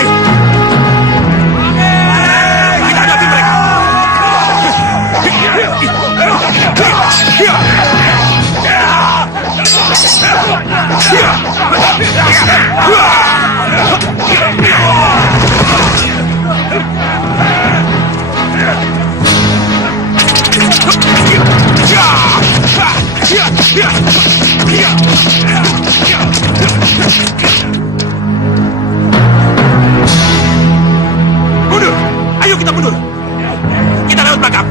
Ayo. Kita hadapi mereka. Mundur. Ayo kita mundur. Kita lewat belakang.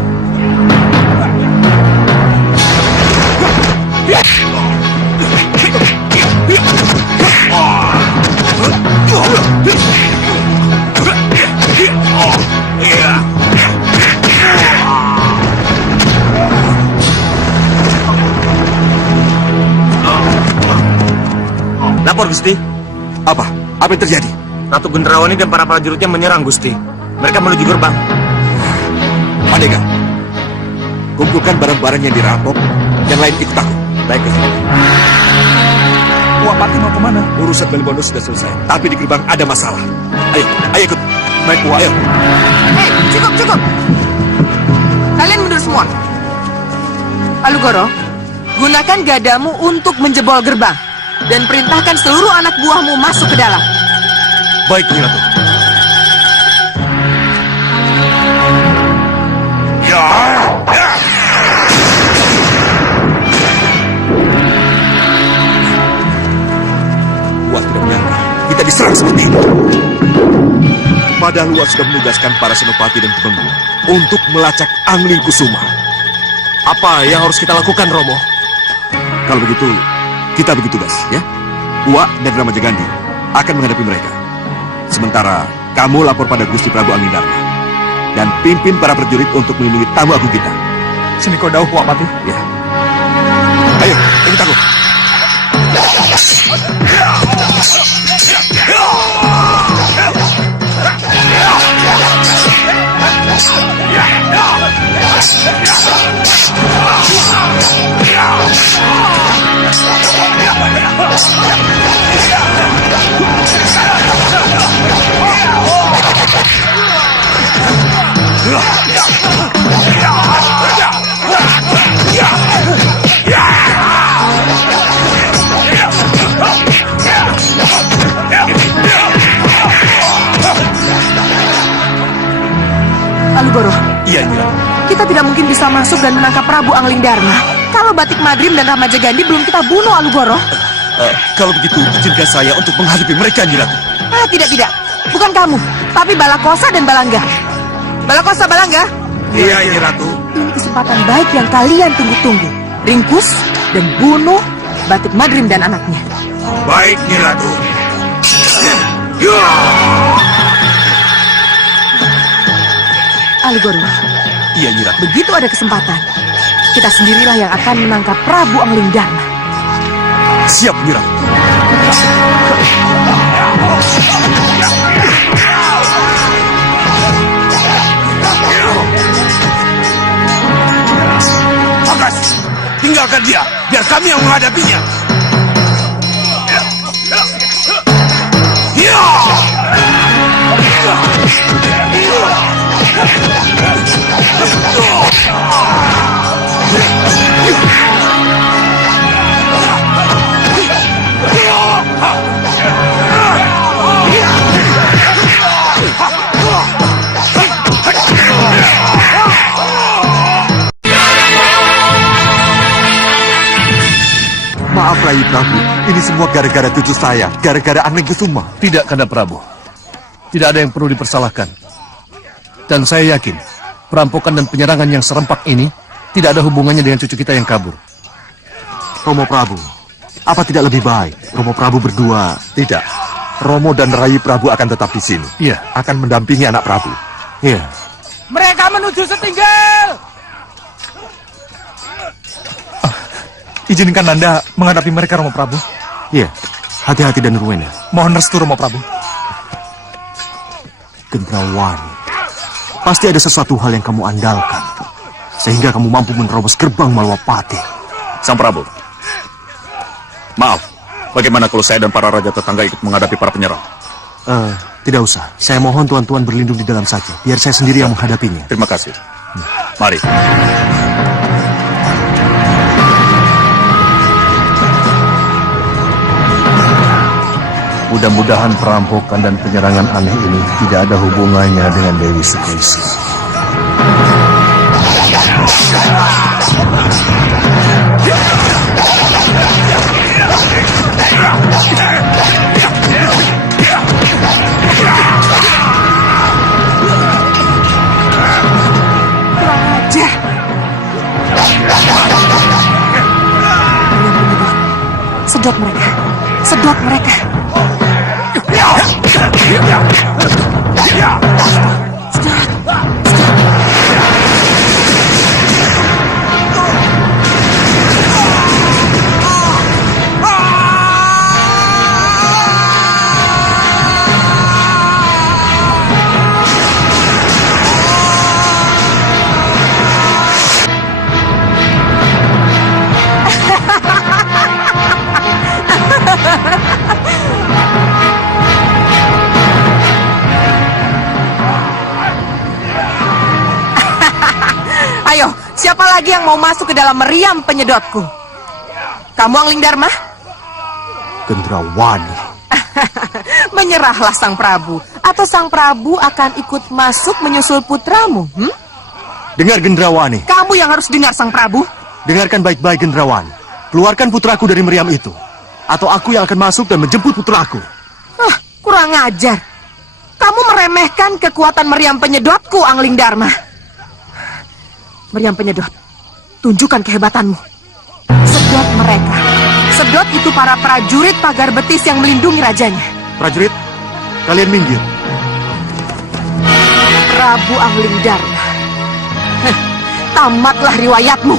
Lapor, Gusti. Apa? Apa yang terjadi? Ratu Gendrawani dan para prajuritnya menyerang, Gusti. Mereka menuju gerbang. Pandega, kumpulkan barang-barang yang dirampok. Yang lain ikut aku. Baik, Gusti. Wah, Pati mau kemana? Urusan Balai Bondo sudah selesai. Tapi di gerbang ada masalah. Ayo, ayo ikut. Baik, Wah. Ayo. Hei, cukup. Kalian mundur semua. Alugoro, gunakan gadamu untuk menjebol gerbang. Dan perintahkan seluruh anak buahmu masuk ke dalam. Baik, Nyi Ratu. Wah, tidak menyangka kita diserang seperti ini. Padahal Wah sudah menugaskan para senopati dan tebenggu untuk melacak Angling Kusuma. Apa yang harus kita lakukan, Romo? Kalau begitu, kita bagi tugas, ya. Wah dan Rama Jagandi akan menghadapi mereka. Sementara kamu lapor pada Gusti Prabu Anggindarma dan pimpin para prajurit untuk melindungi tamu agung kita. Sini kau dauh, Wak Pati. Ya. Ayo, ikut aku. Alugoro, Iya, Nyi Ratu. kita tidak mungkin bisa masuk dan menangkap Prabu Anglingdarma kalau Batik Madrim dan Rama Jagandi belum kita bunuh, Alugoro. Kalau begitu, izinkan saya untuk menghadapi mereka, Nyi Ratu. Ah, tidak. Bukan kamu, tapi Balakosa dan Balangga. Balakosa, Balangga. Iya, Nyi Ratu. Ini kesempatan baik yang kalian tunggu-tunggu. Ringkus dan bunuh Batik Madrim dan anaknya. Baik, Nyi Ratu. Alugoro, Iya, Nyi Ratu. begitu ada kesempatan, kita sendirilah yang akan menangkap Prabu Anglingdarma. Siap, Nyi Ratu. Bagas, tinggalkan dia. Biar kami yang menghadapinya. Maaf, Rai Prabu. Ini semua gara-gara cucu saya. Gara-gara Angling Kusuma. Tidak, Kanda Prabu. Tidak ada yang perlu dipersalahkan. Dan saya yakin, perampokan dan penyerangan yang serempak ini tidak ada hubungannya dengan cucu kita yang kabur. Romo Prabu, apa tidak lebih baik Romo Prabu berdua? Tidak. Romo dan Rai Prabu akan tetap di sini. Iya. Akan mendampingi anak Prabu. Iya. Mereka menuju setinggal. Izinkan Nanda menghadapi mereka, Romo Prabu. Iya. Hati-hati dan Ruwena. Mohon restu, Romo Prabu. Gendrawani. Pasti ada sesuatu hal yang kamu andalkan. Sehingga kamu mampu menerobos gerbang Malwapati. Sang Prabu. Maaf, bagaimana kalau saya dan para raja tetangga ikut menghadapi para penyerang? Tidak usah. Saya mohon tuan-tuan berlindung di dalam saja. Biar saya sendiri yang menghadapinya. Terima kasih. Mari. Mudah-mudahan perampokan dan penyerangan aneh ini tidak ada hubungannya dengan Dewi Sukesi. Sedot mereka. Sedot mereka. Ayo, siapa lagi yang mau masuk ke dalam meriam penyedotku? kamu, Angling Dharma? Gendrawani. Menyerahlah Sang Prabu, atau Sang Prabu akan ikut masuk menyusul putramu. Dengar Gendrawani. Kamu yang harus dengar, Sang Prabu. Dengarkan baik-baik Gendrawani. Keluarkan putraku dari meriam itu. Atau aku yang akan masuk dan menjemput putraku. Kurang ajar. Kamu meremehkan kekuatan meriam penyedotku, Angling Dharma. Meriam penyedot, tunjukkan kehebatanmu. Sedot mereka. Sedot itu para prajurit pagar betis yang melindungi rajanya. Prajurit, kalian minggir. Prabu Angling Dharma. Tamatlah riwayatmu.